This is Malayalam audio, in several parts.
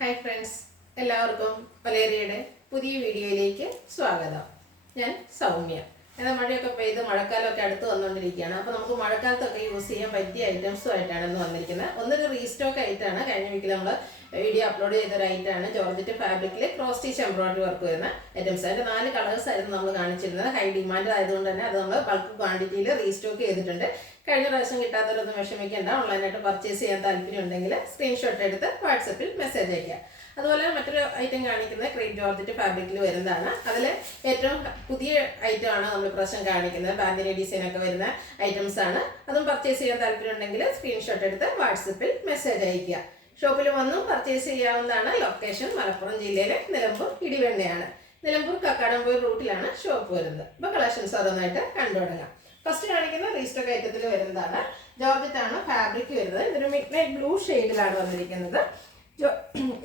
ഹായ് ഫ്രണ്ട്സ്, എല്ലാവർക്കും വലേറിയയുടെ പുതിയ വീഡിയോയിലേക്ക് സ്വാഗതം. ഞാൻ സൗമ്യ. എന്നാൽ മഴയൊക്കെ പെയ്ത് മഴക്കാലമൊക്കെ അടുത്ത് വന്നുകൊണ്ടിരിക്കുകയാണ്. അപ്പോൾ നമുക്ക് മഴക്കാലത്തൊക്കെ യൂസ് ചെയ്യാൻ പറ്റിയ ഐറ്റംസുമായിട്ടാണ് ഇന്ന് വന്നിരിക്കുന്നത്. ഒന്നൊരു റീസ്റ്റോക്ക് ആയിട്ടാണ്. കഴിഞ്ഞ വീക്കിൽ നമ്മൾ വീഡിയോ അപ്ലോഡ് ചെയ്തൊരു ഐറ്റമാണ് ജോർജറ്റ് ഫാബ്രിക്കിൽ ക്രോസ് സ്റ്റിച്ച് എംബ്രോയിഡറി വർക്ക് വരുന്ന ഐറ്റംസ്. അതിൻ്റെ 4 കളേഴ്സ് ആയിരുന്നു നമ്മൾ കാണിച്ചിരുന്നത്. ഹൈ ഡിമാൻഡ് ആയതുകൊണ്ട് തന്നെ അത് നമ്മൾ ബൾക്ക് ക്വാണ്ടിറ്റിയിൽ റീസ്റ്റോക്ക് ചെയ്തിട്ടുണ്ട്. കഴിഞ്ഞ പ്രാവശ്യം കിട്ടാത്തവരൊന്നും വിഷമിക്കേണ്ട. ഓൺലൈനായിട്ട് പർച്ചേസ് ചെയ്യാൻ താല്പര്യം ഉണ്ടെങ്കിൽ സ്ക്രീൻഷോട്ട് എടുത്ത് വാട്സപ്പിൽ മെസ്സേജ് അയക്കുക. അതുപോലെ മറ്റൊരു ഐറ്റം കാണിക്കുന്നത് ക്രേപ്പ് ജോർജറ്റ് ഫാബ്രിക്കിൽ വരുന്നതാണ്. അതിൽ ഏറ്റവും പുതിയ ഐറ്റമാണ് നമ്മൾ പ്രാവശ്യം കാണിക്കുന്നത്. ബാന്തിനി ഡിസൈനൊക്കെ വരുന്ന ഐറ്റംസ് ആണ്. അതും പർച്ചേസ് ചെയ്യാൻ താല്പര്യം ഉണ്ടെങ്കിൽ സ്ക്രീൻഷോട്ട് എടുത്ത് വാട്സപ്പിൽ മെസ്സേജ് അയക്കുക. ഷോപ്പിൽ വന്നും പർച്ചേസ് ചെയ്യാവുന്നതാണ്. ലൊക്കേഷൻ മലപ്പുറം ജില്ലയിലെ നിലമ്പൂർ ഇടിവെണ്ണയാണ്. നിലമ്പൂർ കക്കാടംപൊയിൽ റൂട്ടിലാണ് ഷോപ്പ് വരുന്നത്. ഇപ്പോൾ കളക്ഷൻസ് ഓരോന്നായിട്ട് കണ്ടു തുടങ്ങാം. ഫസ്റ്റ് കാണിക്കുന്ന റീസ്റ്റോക്ക് ഐറ്റത്തിൽ വരുന്നതാണ്. ജോർജറ്റ് ആണ് ഫാബ്രിക് വരുന്നത്. ഇതൊരു മിഡ് നൈറ്റ് ബ്ലൂ ഷെയ്ഡിലാണ് വന്നിരിക്കുന്നത്.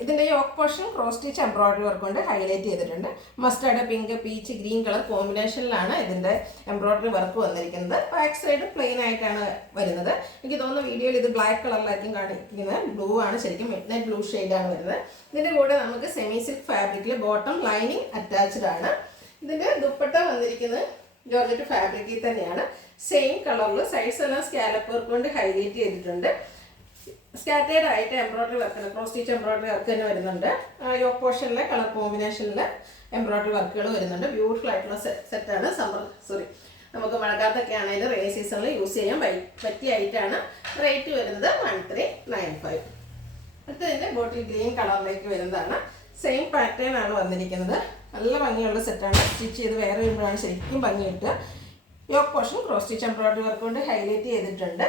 ഇതിൻ്റെ yoke portion cross stitch embroidery work കൊണ്ട് ഹൈലൈറ്റ് ചെയ്തിട്ടുണ്ട്. Mustard, pink, peach, green colour കോമ്പിനേഷനിലാണ് ഇതിൻ്റെ എംബ്രോയിഡറി വർക്ക് വന്നിരിക്കുന്നത്. ബാക്ക് സൈഡ് പ്ലെയിൻ ആയിട്ടാണ് വരുന്നത്. എനിക്ക് തോന്നുന്നു വീഡിയോയിൽ ഇത് ബ്ലാക്ക് കളറിലായിരിക്കും കാണിക്കുന്നത്. ബ്ലൂ ആണ്, ശരിക്കും മിഡ് നൈറ്റ് ബ്ലൂ ഷെയ്ഡാണ് വരുന്നത്. ഇതിൻ്റെ കൂടെ നമുക്ക് സെമി സിൽക്ക് ഫാബ്രിക്കിൽ ബോട്ടം ലൈനിങ് അറ്റാച്ച്ഡ് ആണ്. ഇതിൻ്റെ ദുപ്പട്ട വന്നിരിക്കുന്നത് ജോർജറ്റ് ഫാബ്രിക്കിൽ തന്നെയാണ്. സെയിം കളറിൽ സൈഡ്സ് എല്ലാം സ്കാലപ്പ് വർക്ക് കൊണ്ട് ഹൈലൈറ്റ് ചെയ്തിട്ടുണ്ട്. സ്കാറ്റേഡ് ആയിട്ട് embroidery work, cross stitch embroidery work തന്നെ വരുന്നുണ്ട്. യോക്ക് പോർഷനിലെ കളർ കോമ്പിനേഷനിൽ എംബ്രോയിഡറി വർക്കുകൾ വരുന്നുണ്ട്. ബ്യൂട്ടിഫുൾ ആയിട്ടുള്ള സെറ്റാണ്. നമുക്ക് മഴക്കാലത്തൊക്കെ ആണെങ്കിലും റെയിനി സീസണിൽ യൂസ് ചെയ്യാൻ പറ്റിയ ഐറ്റാണ്. റേറ്റ് വരുന്നത് 1395. അടുത്തതിൻ്റെ ബോട്ടിൽ ഗ്രീൻ കളറിലേക്ക് വരുന്നതാണ്. സെയിം പാറ്റേൺ ആണ് വന്നിരിക്കുന്നത്. നല്ല ഭംഗിയുള്ള സെറ്റാണ്. സ്റ്റിച്ച് ചെയ്ത് വേറെ വരുമ്പോഴാണ് ശരിക്കും ഭംഗി കിട്ടുക. Yoke portion cross stitch embroidery work കൊണ്ട് ഹൈലൈറ്റ് ചെയ്തിട്ടുണ്ട്.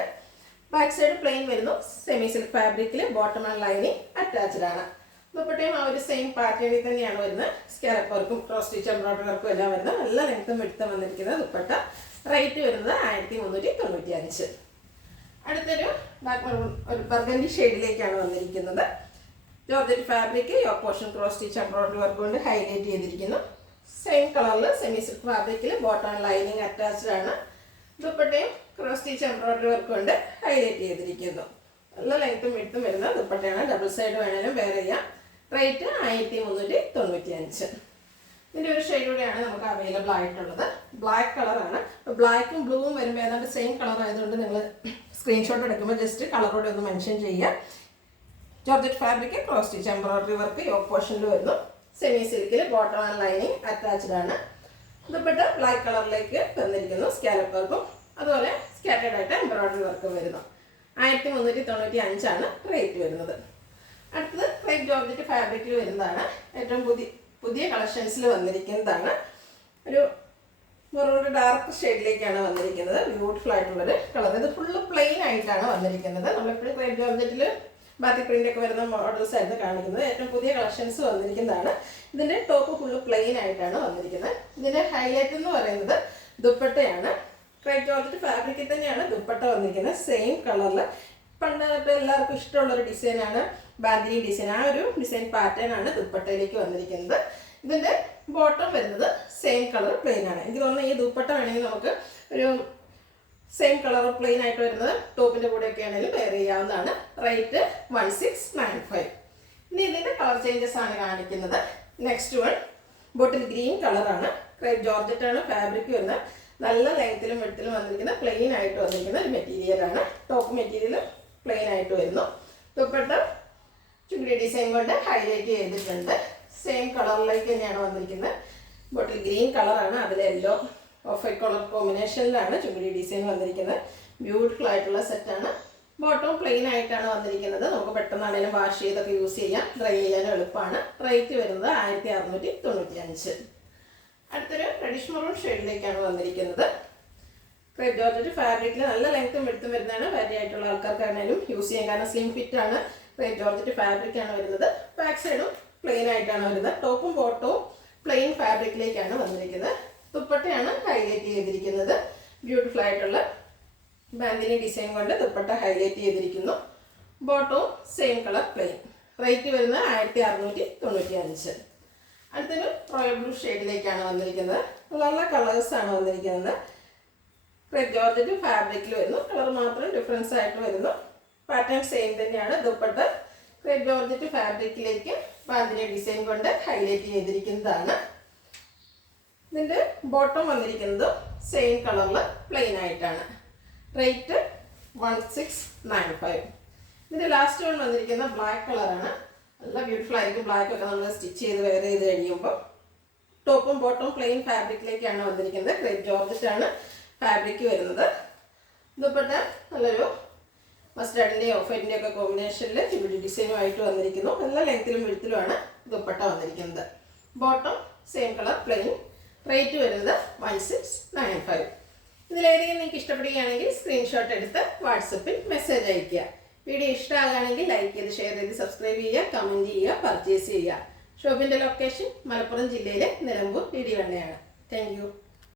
ബാക്ക് സൈഡ് പ്ലെയിൻ വരുന്നു. സെമി സിൽക്ക് ഫാബ്രിക്കിൽ ബോട്ടം ആൻഡ് ലൈനിങ് അറ്റാച്ച്ഡ് ആണ്. ദുപ്പട്ടയും ആ ഒരു സെയിം പാറ്റേണിൽ തന്നെയാണ് വരുന്നത്. സ്കാലപ്പ് വർക്കും ക്രോസ് സ്റ്റിച്ച് എംബ്രോയിഡറി വർക്കും എല്ലാം വരുന്നത്. നല്ല ലെങ്ത്തും എടുത്ത് വന്നിരിക്കുന്നത് ദുപ്പട്ട. റേറ്റ് വരുന്നത് 1395. അടുത്തൊരു ഒരു ബർഗൻഡി ഷെയ്ഡിലേക്കാണ് വന്നിരിക്കുന്നത്. Georgette fabric yoke portion cross stitch embroidery work കൊണ്ട് ഹൈലൈറ്റ് ചെയ്തിരിക്കുന്നു. സെയിം കളറിൽ സെമി സിൽക്ക് ഫാബ്രിക്കിൽ ബോട്ടം ആൻഡ് ലൈനിങ് അറ്റാച്ച്ഡ് ആണ്. ദുപ്പട്ടയും ക്രോസ് സ്റ്റിച്ച് എംബ്രോയിഡറി വർക്ക് കൊണ്ട് ഹൈലൈറ്റ് ചെയ്തിരിക്കുന്നു. നല്ല ലെങ്ത്തും വിഡ്ത്തും വരുന്ന ദുപ്പട്ടയാണ്. ഡബിൾ സൈഡ് വേണേലും വെയർ ചെയ്യാം. റേറ്റ് 1395. ഇതിൻ്റെ ഒരു ഷെയ്ഡ് കൂടെയാണ് നമുക്ക് അവൈലബിൾ ആയിട്ടുള്ളത്. ബ്ലാക്ക് കളറാണ്. ബ്ലാക്കും ബ്ലൂവും വരുമ്പോൾ ഏതാണ്ട് സെയിം കളർ ആയതുകൊണ്ട് നിങ്ങൾ സ്ക്രീൻഷോട്ട് എടുക്കുമ്പോൾ ജസ്റ്റ് കളറോടെ ഒന്ന് മെൻഷൻ ചെയ്യുക. Georgette fabric cross stitch embroidery work yoke പോർഷനിൽ വരുന്നു. സെമി സിൽക്കിൽ ബോട്ടം ആൻഡ് ലൈനിങ് അറ്റാച്ച്ഡ് ആണ്. ദുപ്പട്ട ബ്ലാക്ക് കളറിലേക്ക് വന്നിരിക്കുന്നു. സ്കാലപ്പ് വർക്കും അതുപോലെ സ്കാറ്റേഡ് ആയിട്ട് എംബ്രോയിഡറി വർക്കും വരുന്നു. 1395 റേറ്റ് വരുന്നത്. അടുത്തത് ക്രേപ്പ് ജോർജറ്റ് ഫാബ്രിക്കിൽ വരുന്നതാണ്. ഏറ്റവും പുതിയ കളക്ഷൻസിൽ വന്നിരിക്കുന്നതാണ്. ഒരു മെറൂൺ ഡാർക്ക് ഷെയ്ഡിലേക്കാണ് വന്നിരിക്കുന്നത്. ബ്യൂട്ടിഫുൾ ആയിട്ടുള്ളൊരു കളർ. ഇത് ഫുള്ള് പ്ലെയിൻ ആയിട്ടാണ് വന്നിരിക്കുന്നത്. നമ്മളെപ്പോഴും ക്രേപ്പ് ജോർജറ്റിൽ ബാത്തി പ്രിൻ്റ് ഒക്കെ വരുന്ന മോഡൽസ് ആയിരുന്നു കാണിക്കുന്നത്. ഏറ്റവും പുതിയ കളക്ഷൻസ് വന്നിരിക്കുന്നതാണ്. ഇതിൻ്റെ ടോപ്പ് ഫുള്ള് പ്ലെയിൻ ആയിട്ടാണ് വന്നിരിക്കുന്നത്. ഇതിൻ്റെ ഹൈലൈറ്റ് എന്ന് പറയുന്നത് ദുപ്പട്ടയാണ്. ക്രേപ്പ് ജോർജറ്റ് ഫാബ്രിക്കിൽ തന്നെയാണ് ദുപ്പട്ട വന്നിരിക്കുന്നത്. സെയിം കളറിൽ പണ്ടത്തെ എല്ലാവർക്കും ഇഷ്ടമുള്ളൊരു ഡിസൈനാണ് ബാന്തിനി ഡിസൈൻ. ആ ഒരു ഡിസൈൻ പാറ്റേൺ ആണ് ദുപ്പട്ടയിലേക്ക് വന്നിരിക്കുന്നത്. ഇതിൻ്റെ ബോട്ടം വരുന്നത് സെയിം കളർ പ്ലെയിൻ ആണ്. എനിക്ക് തോന്നുന്നു ഈ ദുപ്പട്ട വേണമെങ്കിൽ നമുക്ക് ഒരു സെയിം കളർ പ്ലെയിൻ ആയിട്ട് വരുന്നത് ടോപ്പിൻ്റെ കൂടെയൊക്കെ ആണെങ്കിലും വെയർ ചെയ്യാവുന്നതാണ്. റേറ്റ് 1695. ഇനി ഇതിൻ്റെ കളർ ചേഞ്ചസ് ആണ് കാണിക്കുന്നത്. നെക്സ്റ്റ് വൺ ബോട്ടിൽ ഗ്രീൻ കളറാണ്. ക്രേപ്പ് ജോർജറ്റ് ആണ് ഫാബ്രിക് വരുന്നത്. നല്ല ലെങ്ത്തിലും വെട്ടിലും വന്നിരിക്കുന്ന പ്ലെയിൻ ആയിട്ട് വന്നിരിക്കുന്ന ഒരു മെറ്റീരിയലാണ്. ടോപ്പ് മെറ്റീരിയൽ പ്ലെയിൻ ആയിട്ട് വരുന്നു. ദുപ്പട്ട ചുണ്ടി ഡിസൈൻ കൊണ്ട് ഹൈലൈറ്റ് ചെയ്തിട്ടുണ്ട്. സെയിം കളറിലേക്ക് തന്നെയാണ് വന്നിരിക്കുന്നത്. ബോട്ടിൽ ഗ്രീൻ കളറാണ്. അതിൽ യെല്ലോ ഓഫ് വൈറ്റ് കളർ കോമ്പിനേഷനിലാണ് ചുണ്ടി ഡിസൈൻ വന്നിരിക്കുന്നത്. ബ്യൂട്ടിഫുൾ ആയിട്ടുള്ള സെറ്റാണ്. ബോട്ടം പ്ലെയിൻ ആയിട്ടാണ് വന്നിരിക്കുന്നത്. നമുക്ക് പെട്ടെന്നാണെങ്കിലും വാഷ് ചെയ്തൊക്കെ യൂസ് ചെയ്യാം. ഡ്രൈ ചെയ്യാനും എളുപ്പമാണ്. റേറ്റ് വരുന്നത് 1695. അടുത്തൊരു റെഡിഷ് മെറൂൺ ഷെയ്ഡിലേക്കാണ് വന്നിരിക്കുന്നത്. ക്രേപ്പ് ജോർജറ്റ് ഫാബ്രിക്കിൽ നല്ല ലെങ്ത്തും വെടുത്തും വരുന്നതാണ്. വാരി ആയിട്ടുള്ള ആൾക്കാർക്കാണെങ്കിലും യൂസ് ചെയ്യാം. കാരണം സ്ലിം ഫിറ്റ് ആണ്. ക്രേപ്പ് ജോർജറ്റ് ഫാബ്രിക് ആണ് വരുന്നത്. ബാക്ക് സൈഡും പ്ലെയിൻ ആയിട്ടാണ് വരുന്നത്. ടോപ്പും ബോട്ടവും പ്ലെയിൻ ഫാബ്രിക്കിലേക്കാണ് വന്നിരിക്കുന്നത്. ദുപ്പട്ടയാണ് ഹൈലൈറ്റ് ചെയ്തിരിക്കുന്നത്. ബ്യൂട്ടിഫുൾ ആയിട്ടുള്ള ബാന്തിനി ഡിസൈൻ കൊണ്ട് ദുപ്പട്ട ഹൈലൈറ്റ് ചെയ്തിരിക്കുന്നു. ബോട്ടവും സെയിം കളർ പ്ലെയിൻ. റേറ്റ് വരുന്നത് 1695. അടുത്തൊരു റോയൽ ബ്ലൂ ഷെയ്ഡിലേക്കാണ് വന്നിരിക്കുന്നത്. നല്ല കളേഴ്സാണ് വന്നിരിക്കുന്നത്. ക്രേപ്പ് ജോർജറ്റ് ഫാബ്രിക്കിൽ വരുന്നു. കളർ മാത്രം ഡിഫറൻസ് ആയിട്ട് വരുന്നു. പാറ്റേൺ സെയിം തന്നെയാണ്. ദുപ്പട്ട ക്രേപ്പ് ജോർജറ്റ് ഫാബ്രിക്കിലേക്ക് ബാന്തിനി ഡിസൈൻ കൊണ്ട് ഹൈലൈറ്റ് ചെയ്തിരിക്കുന്നതാണ്. ഇതിൻ്റെ ബോട്ടം വന്നിരിക്കുന്നത് സെയിം കളറിൽ പ്ലെയിൻ ആയിട്ടാണ്. റേറ്റ് 1695. ഇതിൻ്റെ ലാസ്റ്റ് വൺ വന്നിരിക്കുന്ന ബ്ലാക്ക് കളറാണ്. നല്ല ബ്യൂട്ടിഫുൾ ആയിരിക്കും. ബ്ലാക്ക് ഒക്കെ നമ്മൾ സ്റ്റിച്ച് ചെയ്ത് വെയർ ചെയ്ത് കഴിയുമ്പോൾ. ടോപ്പും ബോട്ടവും പ്ലെയിൻ ഫാബ്രിക്കിലേക്കാണ് വന്നിരിക്കുന്നത്. ക്രേപ്പ് ജോർജറ്റ് ആണ് ഫാബ്രിക് വരുന്നത്. ദുപ്പട്ട നല്ലൊരു മസ്റ്റാർഡിൻ്റെ ഓഫ് വൈറ്റിൻ്റെ ഒക്കെ കോമ്പിനേഷനിൽ ഇവിടെ ഡിസൈനുമായിട്ട് വന്നിരിക്കുന്നു. നല്ല ലെങ്ത്തിലും വിഴുത്തിലുമാണ് ദുപ്പട്ട വന്നിരിക്കുന്നത്. Bottom same colour plain. Rate വരുന്നത് 1695. ഇതിലേതെങ്കിലും നിങ്ങൾക്ക് ഇഷ്ടപ്പെടുകയാണെങ്കിൽ സ്ക്രീൻഷോട്ട് എടുത്ത് വാട്സപ്പിൽ മെസ്സേജ് അയയ്ക്കുക. വീഡിയോ ഇഷ്ടമാകുകയാണെങ്കിൽ ലൈക്ക് ചെയ്ത് ഷെയർ ചെയ്ത് സബ്സ്ക്രൈബ് ചെയ്യുക, കമൻറ്റ് ചെയ്യുക, പർച്ചേസ് ചെയ്യുക. ഷോപ്പിൻ്റെ ലൊക്കേഷൻ മലപ്പുറം ജില്ലയിലെ നിലമ്പൂർ ഇടിവണ്ണയാണ്. Thank you.